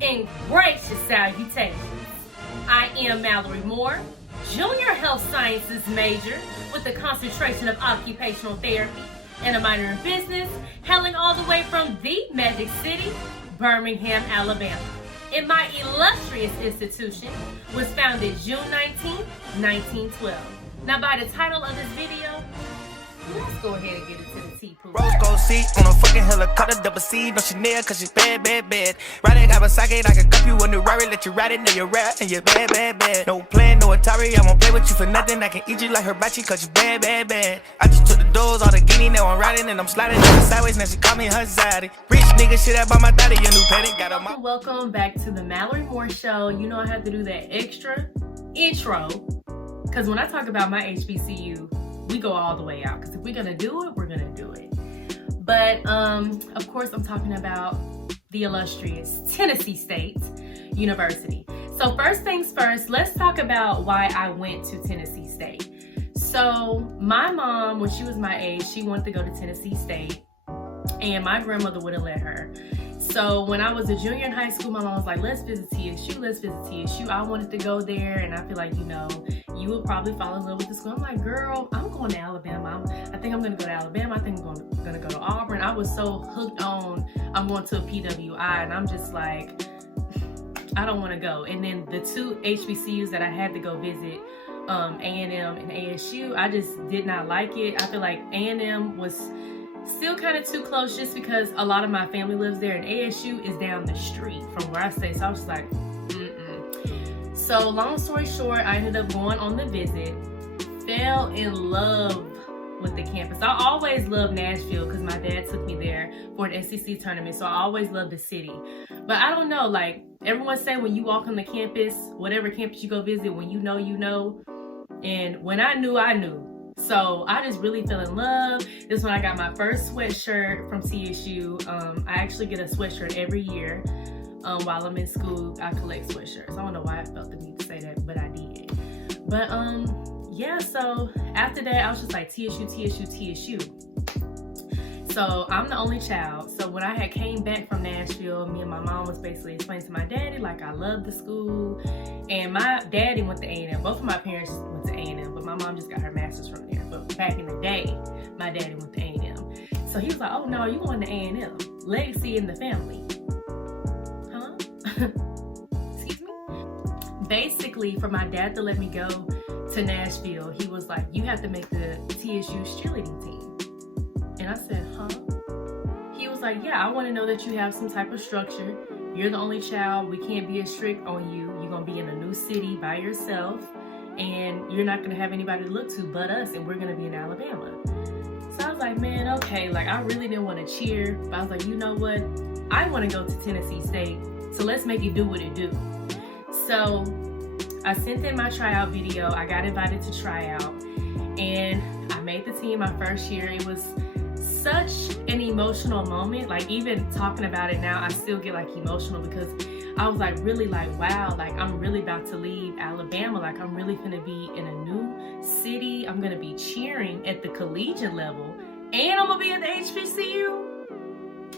and gracious salutations. I am Mallory Moore, Junior Health Sciences major with a concentration of occupational therapy and a minor in business, hailing all the way from the Magic City, Birmingham, Alabama. And my illustrious institution was founded June 19, 1912. Now by the title of this video, let's go ahead and get into the tea pool. Rose gold seat on a fucking helicopter, double C, no Chanel, cause she's bad, bad, bad. Riding Kawasaki, I can cup you in the Rari, let you ride it, now you're rap, and you're bad, bad, bad. No plan, no Atari, I won't play with you for nothing, I can eat you like hibachi, cause you bad, bad, bad. I just took the doors, all the guinea, now I'm riding, and I'm sliding down sideways, now she call me her zaddy. Rich nigga, shit, I bought my daddy, your new paddock, got a Welcome back to the Mallory Moore Show. You know I have to do that extra intro, cause when I talk about my HBCU, we go all the way out, because if we're gonna do it, we're gonna do it. But of course I'm talking about the illustrious Tennessee State University. So first things first, let's talk about why I went to Tennessee State. So my mom, when she was my age, she wanted to go to Tennessee State, and my grandmother wouldn't let her. So when I was a junior in high school, my mom was like, let's visit TSU, let's visit TSU. I wanted to go there, and I feel like, you know, you would probably fall in love with the school. I'm like, girl, I'm going to Alabama. I think I'm going to go to Alabama. I think I'm going to go to Auburn. I was so hooked on, I'm going to a PWI, and I'm just like, I don't want to go. And then the two HBCUs that I had to go visit, A&M and ASU, I just did not like it. I feel like A&M was still kind of too close just because a lot of my family lives there, and ASU is down the street from where I stay. So I was just like, So long story short, I ended up going on the visit, fell in love with the campus. I always loved Nashville because my dad took me there for an SEC tournament, so I always loved the city. But I don't know, like everyone's saying, when you walk on the campus, whatever campus you go visit, when you know, you know. And when I knew, I knew. So I just really fell in love. This is when I got my first sweatshirt from TSU. I actually get a sweatshirt every year. While I'm in school, I collect sweatshirts. I don't know why I felt the need to say that, but I did. But yeah, so after that, I was just like TSU, TSU, TSU. So I'm the only child. So when I had came back from Nashville, me and my mom was basically explaining to my daddy, like, I love the school. And my daddy went to A&M. Both of my parents went to A&M, but my mom just got her master's from there. But back in the day, my daddy went to A&M. So he was like, oh no, you going to A&M. Legacy in the family. Excuse me? Basically, for my dad to let me go to Nashville, he was like, you have to make the TSU cheerleading team. And I said, huh? He was like, yeah, I want to know that you have some type of structure. You're the only child. We can't be as strict on you. You're going to be in a new city by yourself, and you're not going to have anybody to look to but us, and we're going to be in Alabama. So I was like, man, okay. Like, I really didn't want to cheer, but I was like, you know what? I want to go to Tennessee State. So let's make it do what it do. So I sent in my tryout video. I got invited to try out, and I made the team my first year. It was such an emotional moment. Like, even talking about it now, I still get like emotional because I was like really like, wow, like I'm really about to leave Alabama. Like, I'm really gonna be in a new city. I'm gonna be cheering at the collegiate level, and I'm gonna be at the HBCU.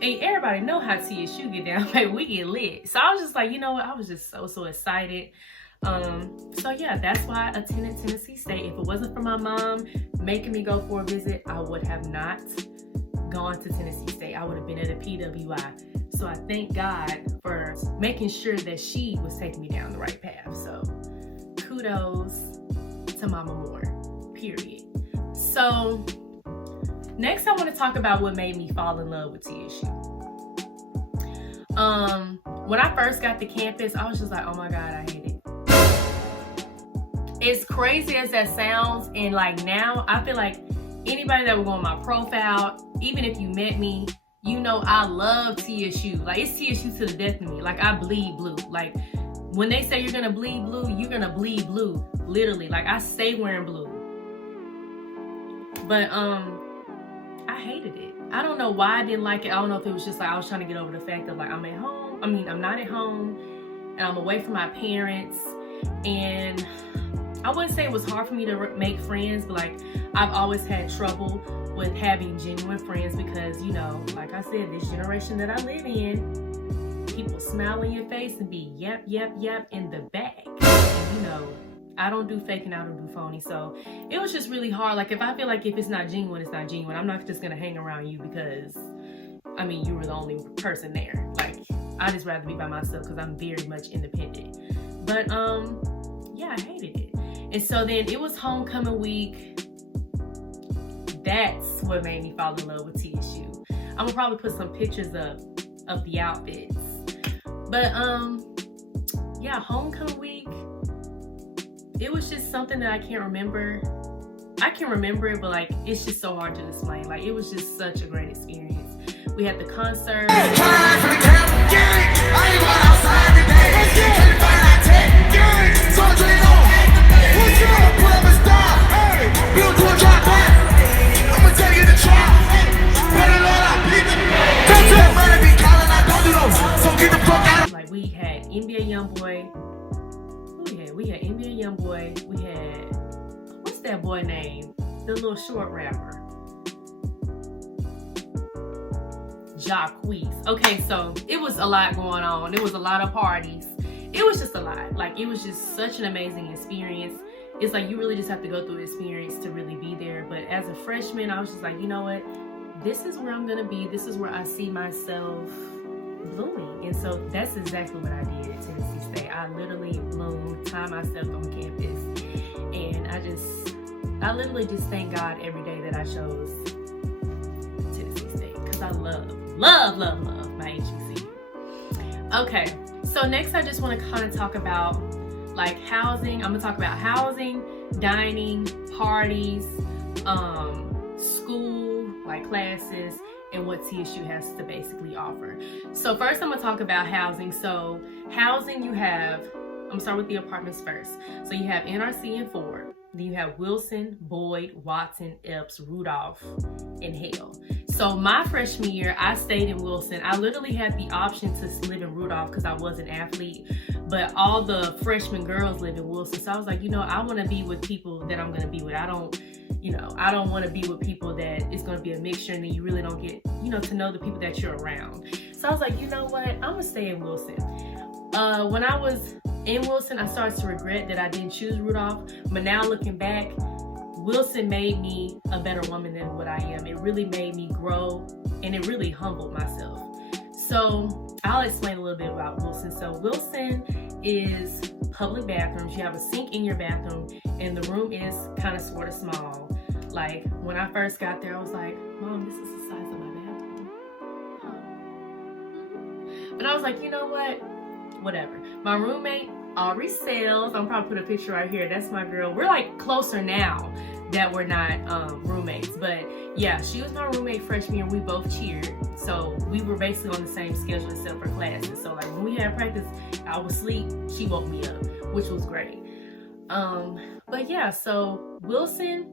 And everybody know how TSU get down, like we get lit. So I was just like, you know what? I was just so excited. So yeah, that's why I attended Tennessee State. If it wasn't for my mom making me go for a visit, I would have not gone to Tennessee State. I would have been at a PWI. So I thank God for making sure that she was taking me down the right path. So kudos to Mama Moore, period. So next, I want to talk about what made me fall in love with TSU. When I first got to campus, I was just like, oh my God, I hate it. As crazy as that sounds, and like now, I feel like anybody that would go on my profile, even if you met me, you know I love TSU. Like, it's TSU to the death of me. Like, I bleed blue. Like, when they say you're gonna bleed blue, you're gonna bleed blue. Literally. Like, I stay wearing blue. But I hated it. I don't know why I didn't like it. I don't know if it was just like I was trying to get over the fact that like I'm at home. I mean, I'm not at home, and I'm away from my parents. And I wouldn't say it was hard for me to make friends, but like I've always had trouble with having genuine friends because, you know, like I said, this generation that I live in, people smile in your face and be yap, yap, yap in the back. You know, I don't do fake and I don't do phony. So it was just really hard. Like, if I feel like if it's not genuine, it's not genuine. I'm not just gonna hang around you because, I mean, you were the only person there. Like, I just rather be by myself because I'm very much independent. But yeah, I hated it. And so then it was homecoming week. That's what made me fall in love with TSU. I'm gonna probably put some pictures up of the outfits. But yeah, homecoming week, it was just something that I can't remember. I can remember it, but like, it's just so hard to explain. Like, it was just such a great experience. We had the concert. Like, we had NBA YoungBoy. We had NBA YoungBoy. We had, what's that boy name? The little short rapper. Jacquees. Okay, so it was a lot going on. It was a lot of parties. It was just a lot. Like, it was just such an amazing experience. It's like, you really just have to go through the experience to really be there. But as a freshman, I was just like, you know what? This is where I'm gonna be. This is where I see myself blooming. And so that's exactly what I did at Tennessee State. I literally bloomed, time myself on campus. And I literally just thank God every day that I chose Tennessee State, because I love my HBCU. Okay, so next I just want to kind of talk about like housing. I'm gonna talk about housing, dining, parties, school, like classes, and what TSU has to basically offer. So first I'm gonna talk about housing. So housing, you have, I'm gonna start with the apartments first. So you have NRC and Ford. Then you have Wilson, Boyd, Watson, Epps, Rudolph, and Hale. So my freshman year, I stayed in Wilson. I literally had the option to live in Rudolph because I was an athlete, but all the freshman girls lived in Wilson. So I was like, you know, I want to be with people that I'm going to be with. I don't want to be with people that it's going to be a mixture and then you really don't get, to know the people that you're around. So I was like, you know what? I'm going to stay in Wilson. When I was in Wilson, I started to regret that I didn't choose Rudolph. But now looking back, Wilson made me a better woman than what I am. It really made me grow and it really humbled myself. So I'll explain a little bit about Wilson. So Wilson is public bathrooms. You have a sink in your bathroom and the room is kind of sort of small. Like when I first got there, I was like, Mom, this is the size of my bathroom. Huh. But I was like, you know what? Whatever. My roommate, Aubrey Sales, I'm probably put a picture right here. That's my girl. We're like closer now that we're not roommates. But yeah, she was my roommate freshman year. We both cheered. So we were basically on the same schedule except for classes. So like when we had practice, I would sleep. She woke me up, which was great. But yeah, so Wilson,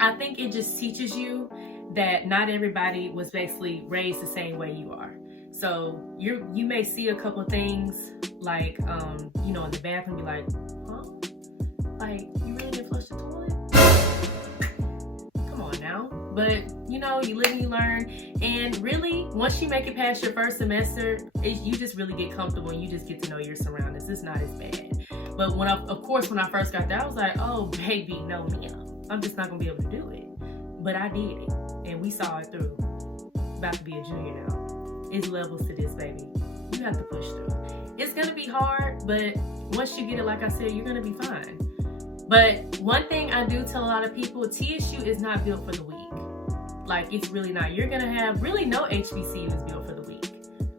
I think it just teaches you that not everybody was basically raised the same way you are. So you may see a couple things like, in the bathroom, be like, huh? Like, you really didn't flush the toilet? Come on now. But, you live and you learn. And really, once you make it past your first semester, you just really get comfortable and you just get to know your surroundings. It's not as bad. But when I first got there, I was like, oh, baby, no, ma'am. I'm just not going to be able to do it. But I did it. And we saw it through. About to be a junior now. It's levels to this, baby. You have to push through. It's gonna be hard, but once you get it, like I said, you're gonna be fine. But one thing I do tell a lot of people, TSU is not built for the weak. Like, it's really not. You're gonna have, really no HBCU is built for the weak.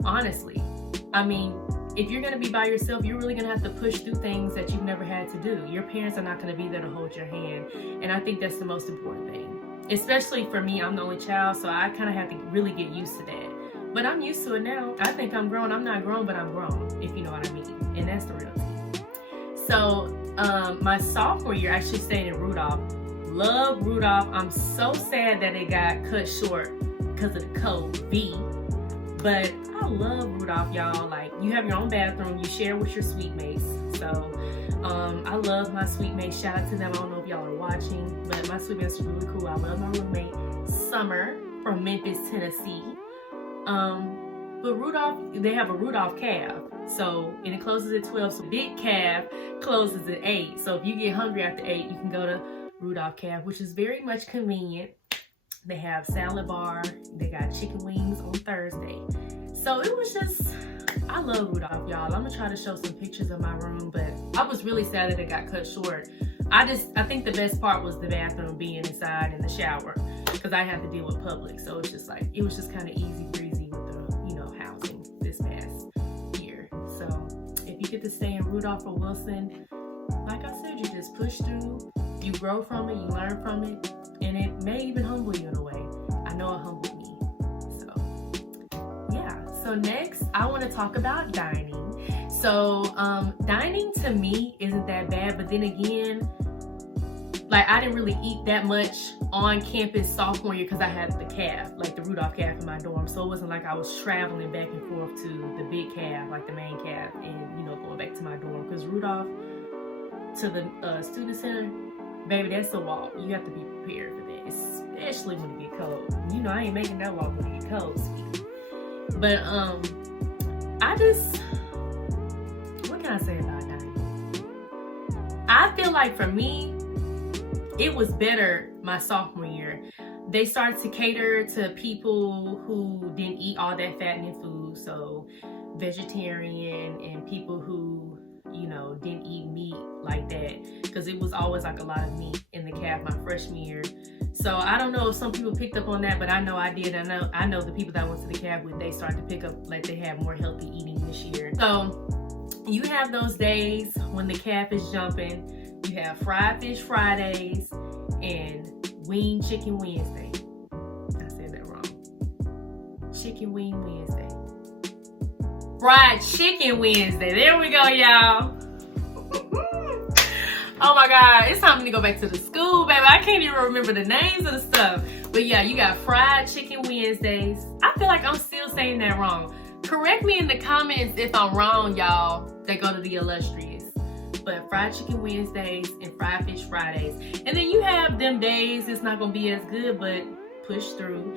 Honestly. I mean, if you're gonna be by yourself, you're really gonna have to push through things that you've never had to do. Your parents are not gonna be there to hold your hand. And I think that's the most important thing. Especially for me, I'm the only child, so I kind of have to really get used to that. But I'm used to it now. I think I'm grown. I'm not grown, but I'm grown, if you know what I mean. And that's the real thing. So my sophomore year, I actually stayed in Rudolph. Love Rudolph. I'm so sad that it got cut short because of the code B. But I love Rudolph, y'all. Like, you have your own bathroom. You share with your suite mates. So I love my suite mates. Shout out to them. I don't know if y'all are watching, but my suite mates are really cool. I love my roommate, Summer, from Memphis, Tennessee. But Rudolph, they have a Rudolph calf. So, and it closes at 12. So big calf closes at 8. So if you get hungry after 8, you can go to Rudolph calf, which is very much convenient. They have salad bar. They got chicken wings on Thursday. So it was just, I love Rudolph, y'all. I'm gonna try to show some pictures of my room, but I was really sad that it got cut short. I think the best part was the bathroom being inside and the shower, because I had to deal with public. So it's just like, it was just kind of easy breezy with the, you know, housing this past year. So if you get to stay in Rudolph or Wilson, like I said, you just push through, you grow from it, you learn from it, and it may even humble you in a way. I know it humbled me. So next, I want to talk about dining. So dining to me isn't that bad, but then again, like I didn't really eat that much on campus sophomore year because I had the calf, like the Rudolph calf in my dorm. So it wasn't like I was traveling back and forth to the big calf, like the main calf, and, you know, going back to my dorm. Because Rudolph to the student center, baby, that's a walk. You have to be prepared for that, especially when it get cold. You know, I ain't making that walk when it get cold, sweetie. But what can I say about dining? I feel like for me, it was better my sophomore year. They started to cater to people who didn't eat all that fattening food, so vegetarian and people who, you know, didn't eat meat like that, because it was always like a lot of meat in the calf my freshman year. So I don't know if some people picked up on that, but I know I did. I know the people that went to the calf with, they started to pick up, like they had more healthy eating this year. So you have those days when the calf is jumping. You have fried fish Fridays and wing chicken Wednesday. I said that wrong. Chicken wing Wednesday. Fried chicken Wednesday. There we go, y'all. Oh my God, it's time to go back to the school, baby. I can't even remember the names of the stuff. But yeah, you got fried chicken Wednesdays. I feel like I'm still saying that wrong. Correct me in the comments if I'm wrong, y'all, that go to the illustrious. But fried chicken Wednesdays and fried fish Fridays. And then you have them days it's not gonna be as good, but push through.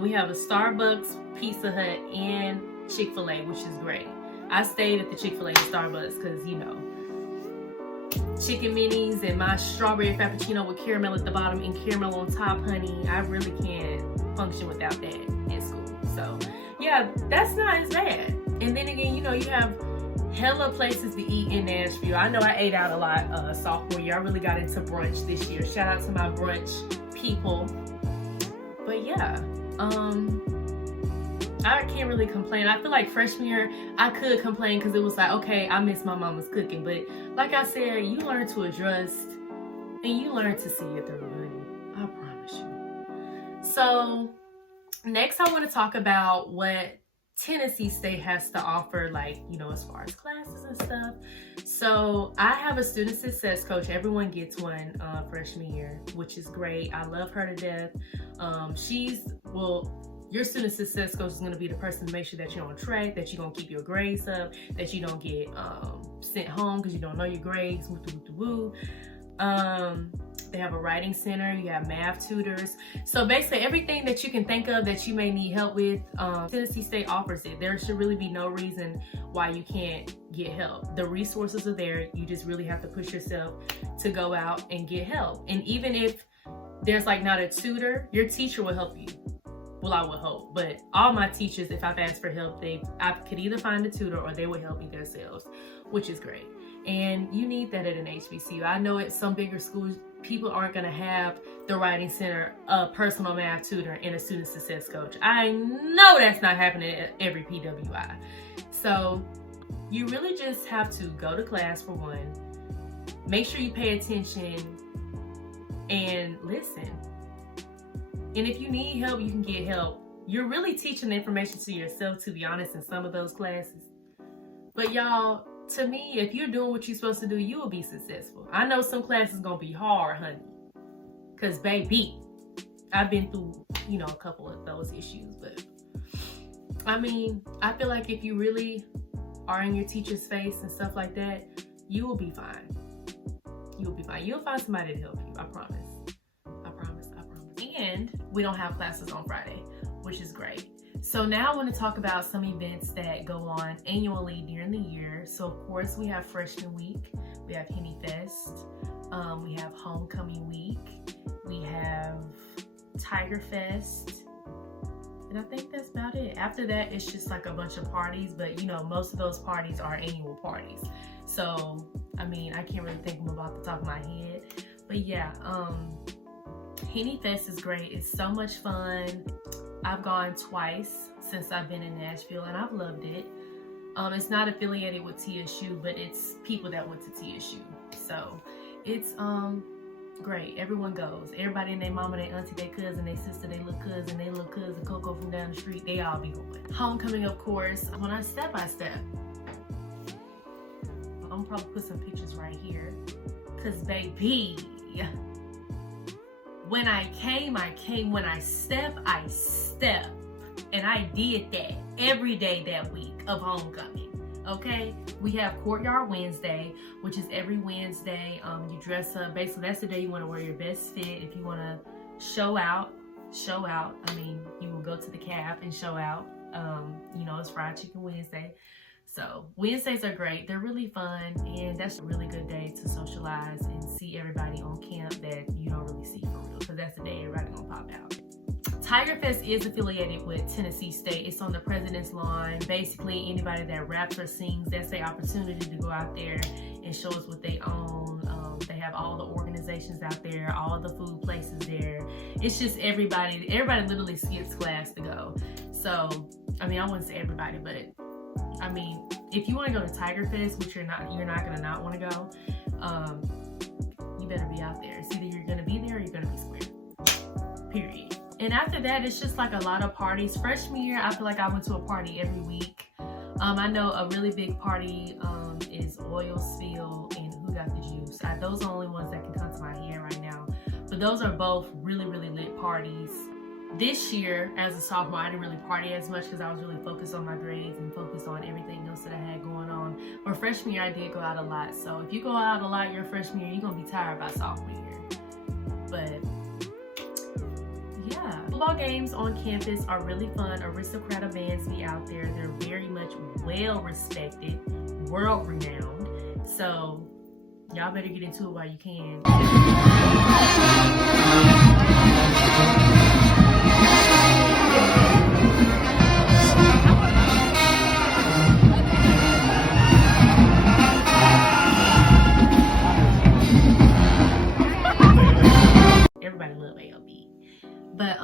We have a Starbucks, Pizza Hut, and Chick-fil-A, which is great. I stayed at the Chick-fil-A and Starbucks because, you know, chicken minis and my strawberry frappuccino with caramel at the bottom and caramel on top, honey. I really can't function without that in school. So yeah, that's not as bad. And then again, you know, you have hella places to eat in Nashville. I know I ate out a lot sophomore year. I really got into brunch this year. Shout out to my brunch people. But yeah, I can't really complain. I feel like freshman year, I could complain because it was like, okay, I miss my mama's cooking. But like I said, you learn to adjust and you learn to see it through, honey. I promise you. So next I want to talk about what Tennessee State has to offer, like, you know, as far as classes and stuff. So I have a student success coach. Everyone gets one freshman year, which is great. I love her to death. Your student success coach is going to be the person to make sure that you're on track, that you're going to keep your grades up, that you don't get sent home because you don't know your grades. They have a writing center. You have math tutors. So basically everything that you can think of that you may need help with, Tennessee State offers it. There should really be no reason why you can't get help. The resources are there. You just really have to push yourself to go out and get help. And even if there's like not a tutor, your teacher will help you. Well, I would hope, but all my teachers, if I've asked for help, I could either find a tutor or they would help me themselves, which is great. And you need that at an HBCU. I know at some bigger schools, people aren't going to have the writing center, a personal math tutor, and a student success coach. I know that's not happening at every PWI. So you really just have to go to class for one, make sure you pay attention and listen. And if you need help, you can get help. You're really teaching the information to yourself, to be honest, in some of those classes. But y'all, to me, if you're doing what you're supposed to do, you will be successful. I know some classes gonna be hard, honey. Cause baby, I've been through, you know, a couple of those issues. But I mean, I feel like if you really are in your teacher's face and stuff like that, you will be fine. You will be fine. You'll find somebody to help you. I promise. I promise. And we don't have classes on Friday, which is great. So now I want to talk about some events that go on annually during the year. So of course we have Freshman Week, we have Henny Fest, we have Homecoming Week, we have Tiger Fest, and I think that's about it. After that, it's just like a bunch of parties, but you know, most of those parties are annual parties. So, I mean, I can't really think of them off the top of my head. But yeah, Henny Fest is great. It's so much fun. I've gone twice since I've been in Nashville, and I've loved it. It's not affiliated with TSU, but it's people that went to TSU. So, it's great. Everyone goes. Everybody and their mama, their auntie, their cousin, their sister, their little cousin Coco from down the street, they all be going. Homecoming, of course. When I step by step, I'm gonna probably put some pictures right here. Cause baby, when I came. When I step. And I did that every day that week of homecoming. Okay, we have Courtyard Wednesday, which is every Wednesday. You dress up. Basically, that's the day you want to wear your best fit. If you want to show out. I mean, you will go to the cab and show out. You know, it's Fried Chicken Wednesday. So Wednesdays are great. They're really fun, and that's a really good day to socialize and see everybody on camp that you don't really see for real, because that's the day everybody gonna pop out. Tiger Fest is affiliated with Tennessee State. It's on the President's Lawn. Basically, anybody that raps or sings, that's their opportunity to go out there and show us what they own. They have all the organizations out there, all the food places there. It's just everybody literally skips class to go. So, I mean, I wouldn't say everybody, but I mean, if you want to go to Tiger Fest, which you're not gonna not want to go, you better be out there. It's either you're gonna be there or you're gonna be square. Period. And after that, it's just like a lot of parties. Freshman year, I feel like I went to a party every week. I know a really big party is Oil Spill and Who Got the Juice. Those are the only ones that can come to my head right now. But those are both really, really lit parties. This year, as a sophomore, I didn't really party as much because I was really focused on my grades and focused on everything else that I had going on. But freshman year, I did go out a lot. So if you go out a lot your freshman year, you're going to be tired by sophomore year. But yeah, football games on campus are really fun. Aristocrata bands be out there. They're very much well respected, world renowned. So y'all better get into it while you can. Everybody love ALB. But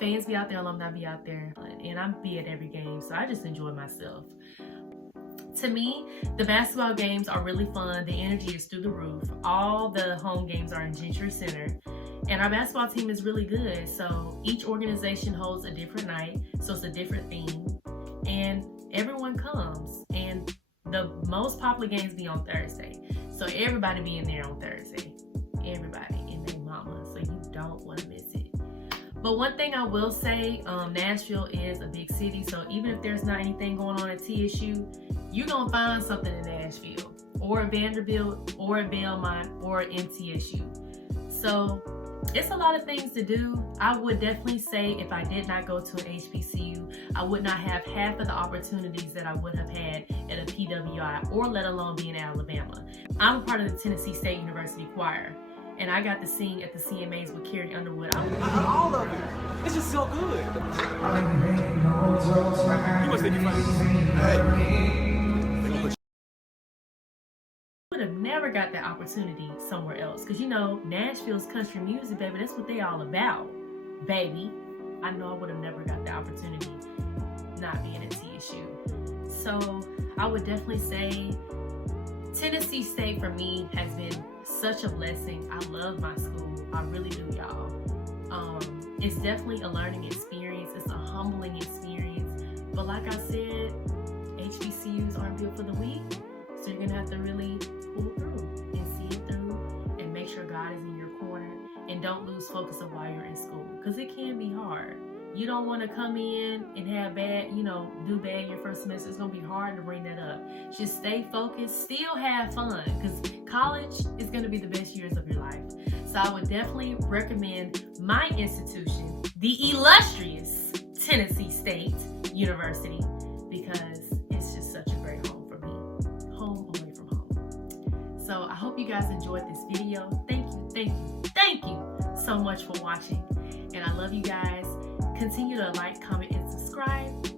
fans be out there, alumni be out there, and I be at every game, so I just enjoy myself. To me, the basketball games are really fun. The energy is through the roof. All the home games are in Gentry Center, and our basketball team is really good. So each organization holds a different night, so it's a different theme, and everyone comes. And the most popular games be on Thursday, so everybody be in there on Thursday. Everybody and their mama, so you don't want to miss it. But one thing I will say, Nashville is a big city, so even if there's not anything going on at TSU, you're gonna find something in Nashville, or at Vanderbilt, or at Belmont, or at MTSU. So it's a lot of things to do. I would definitely say if I did not go to an HBCU, I would not have half of the opportunities that I would have had at a PWI, or let alone be in Alabama. I'm a part of the Tennessee State University Choir, and I got to sing at the CMAs with Carrie Underwood. All of it. It's just so good. You must think you're funny. Would have never got that opportunity somewhere else, because you know, Nashville's country music, baby, that's what they all about, baby. I know I would have never got the opportunity not being at TSU. So I would definitely say Tennessee State for me has been such a blessing. I love my school. I really do, y'all. It's definitely a learning experience. It's a humbling experience. But like I said, HBCUs aren't built for the weak. So you're gonna have to really pull through and see it through and make sure God is in your corner, and don't lose focus of why you're in school, because it can be hard. You don't want to come in and have bad, do bad your first semester. It's gonna be hard to bring that up. Just stay focused, still have fun, because college is gonna be the best years of your life. So I would definitely recommend my institution, the illustrious Tennessee State University, because it's just such a great home for me. Home away from home. So I hope you guys enjoyed this video. Thank you so much for watching. And I love you guys. Continue to like, comment, and subscribe.